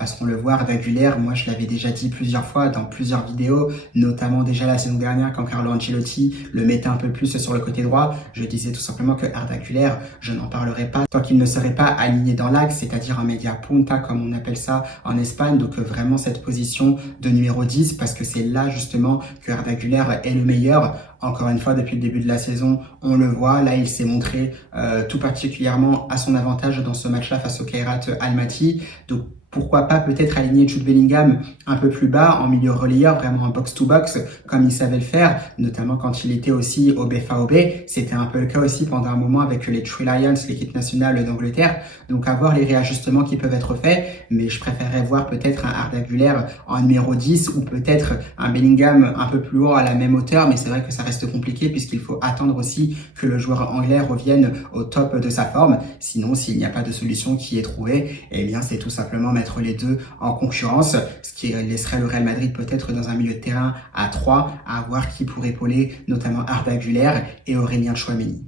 parce qu'on le voit, Arda Güler, moi je l'avais déjà dit plusieurs fois dans plusieurs vidéos, notamment déjà la saison dernière quand Carlo Ancelotti le mettait un peu plus sur le côté droit. Je disais tout simplement que Arda Güler, je n'en parlerai pas tant qu'il ne serait pas aligné dans l'axe, c'est-à-dire un media punta comme on appelle ça en Espagne, donc vraiment cette position de numéro 10, parce que c'est là justement que Arda Güler est le meilleur. Encore une fois, depuis le début de la saison, on le voit, là il s'est montré tout particulièrement à son avantage dans ce match-là face au Kairat Almaty. Donc pourquoi pas peut-être aligner Jude Bellingham un peu plus bas, en milieu relayeur, vraiment un box-to-box, comme il savait le faire, notamment quand il était aussi au BFAOB. C'était un peu le cas aussi pendant un moment avec les Three Lions, l'équipe nationale d'Angleterre. Donc à voir les réajustements qui peuvent être faits, mais je préférerais voir peut-être un Arda Güler en numéro 10 ou peut-être un Bellingham un peu plus haut à la même hauteur, mais c'est vrai que ça reste compliqué puisqu'il faut attendre aussi que le joueur anglais revienne au top de sa forme. Sinon, s'il n'y a pas de solution qui est trouvée, eh bien c'est tout simplement mettre les deux en concurrence, ce qui laisserait le Real Madrid peut-être dans un milieu de terrain à 3, à voir qui pourrait épauler notamment Arda Güler et Aurélien Tchouaméni.